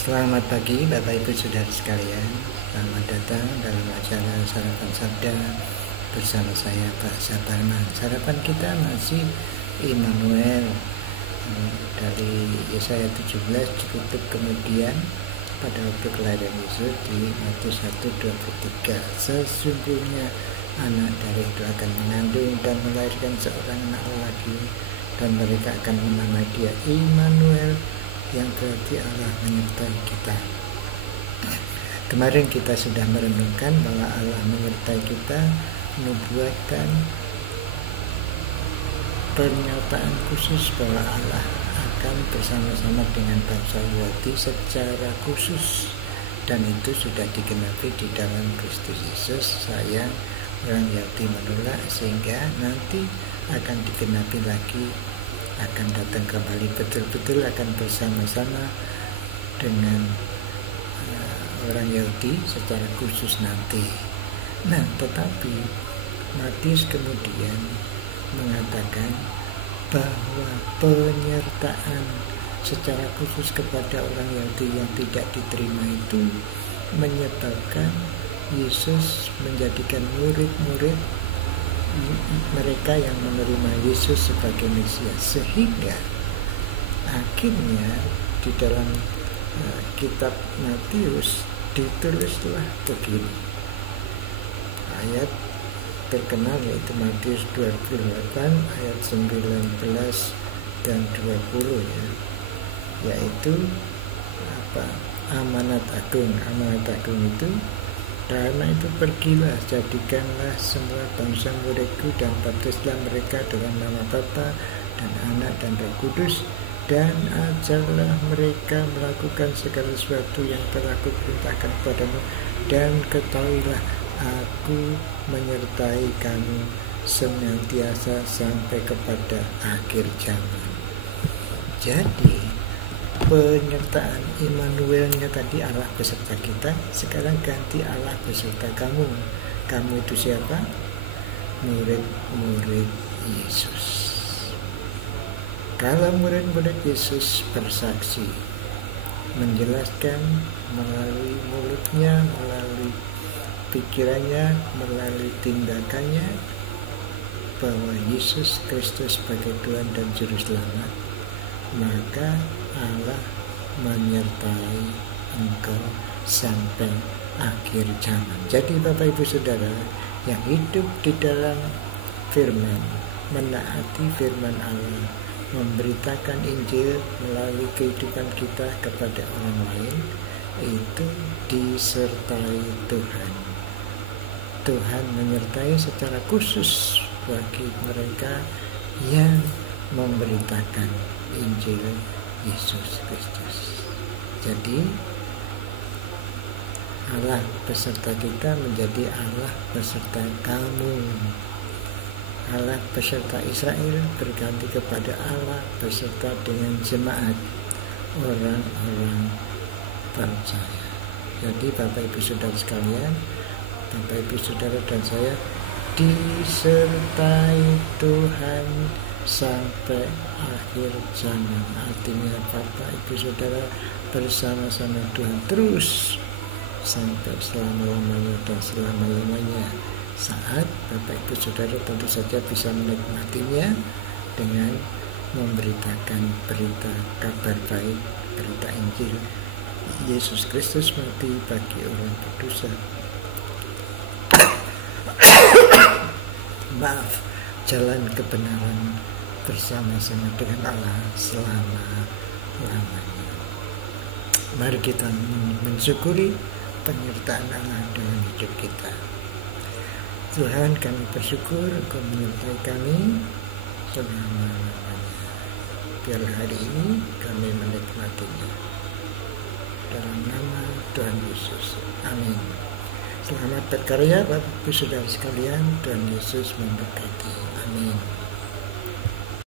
Selamat pagi Bapak Ibu Saudara sekalian. Selamat datang dalam acara Sarapan Sabda bersama saya Pak Saparman. Sarapan kita masih Immanuel dari Yesaya 17 ditutup kemudian pada waktu kelahiran Yesus di Matius 1:23. Sesungguhnya anak dari itu akan mengandung dan melahirkan seorang anak lagi, dan mereka akan menamai dia Immanuel, yang berarti Allah menyertai kita. Kemarin kita sudah merenungkan bahwa Allah menyertai kita, nubuatan pernyataan khusus bahwa Allah akan bersama-sama dengan bangsa Yahudi secara khusus, dan itu sudah digenapi di dalam Kristus Yesus. Sayang orang Yahudi menolak, sehingga nanti akan digenapi lagi, akan datang kembali, betul-betul akan bersama-sama dengan orang Yahudi secara khusus nanti. Nah, tetapi Matius kemudian mengatakan bahwa penyertaan secara khusus kepada orang Yahudi yang tidak diterima itu menyebabkan Yesus menjadikan murid-murid mereka yang menerima Yesus sebagai Mesias, sehingga akhirnya di dalam kitab Matius ditulislah begini, ayat terkenal yaitu Matius 28 ayat 19 dan 20 ya, yaitu amanat agung itu, karena itu pergilah, jadikanlah semua bangsa muridku dan baptislah mereka dalam nama Bapa dan Anak dan Roh Kudus, dan ajarlah mereka melakukan segala sesuatu yang telah kuperintahkan kepadamu, dan ketahuilah aku menyertai kamu senantiasa sampai kepada akhir zaman. Jadi penyertaan Immanuelnya tadi Allah beserta kita, sekarang ganti Allah beserta kamu. Kamu itu siapa? Murid-murid Yesus. Kalau murid-murid Yesus bersaksi, menjelaskan melalui mulutnya, melalui pikirannya, melalui tindakannya bahwa Yesus Kristus sebagai Tuhan dan Juru Selamat, maka Allah menyertai engkau sampai akhir zaman. Jadi Bapak Ibu Saudara yang hidup di dalam firman, menaati firman Allah, memberitakan Injil melalui kehidupan kita kepada orang lain, itu disertai Tuhan. Tuhan menyertai secara khusus bagi mereka yang memberitakan Injil Yesus Kristus. Jadi Allah beserta kita menjadi Allah beserta kamu. Allah beserta Israel berganti kepada Allah beserta dengan jemaat orang-orang percaya. Jadi Bapak Ibu Saudara sekalian, Bapak Ibu Saudara dan saya disertai Tuhan sampai akhir zaman. Artinya Bapak Ibu Saudara bersama-sama Tuhan terus sampai selama-lamanya dan selama-lamanya. Saat Bapak Ibu Saudara tentu saja bisa menikmatinya dengan memberitakan berita kabar baik, berita Injil Yesus Kristus mati bagi orang berdosa. Maaf, jalan kebenaran bersama-sama dengan Allah selama-lamanya. Mari kita mensyukuri penyertaan Allah dalam hidup kita. Tuhan, kami bersyukur Engkau menyertai kami selama-lamanya. Biar hari ini kami menikmatinya. Dalam nama Tuhan Yesus. Amin. Selamat berkarya Bapak Ibu Saudara sekalian. Tuhan Yesus memberkati. Amin.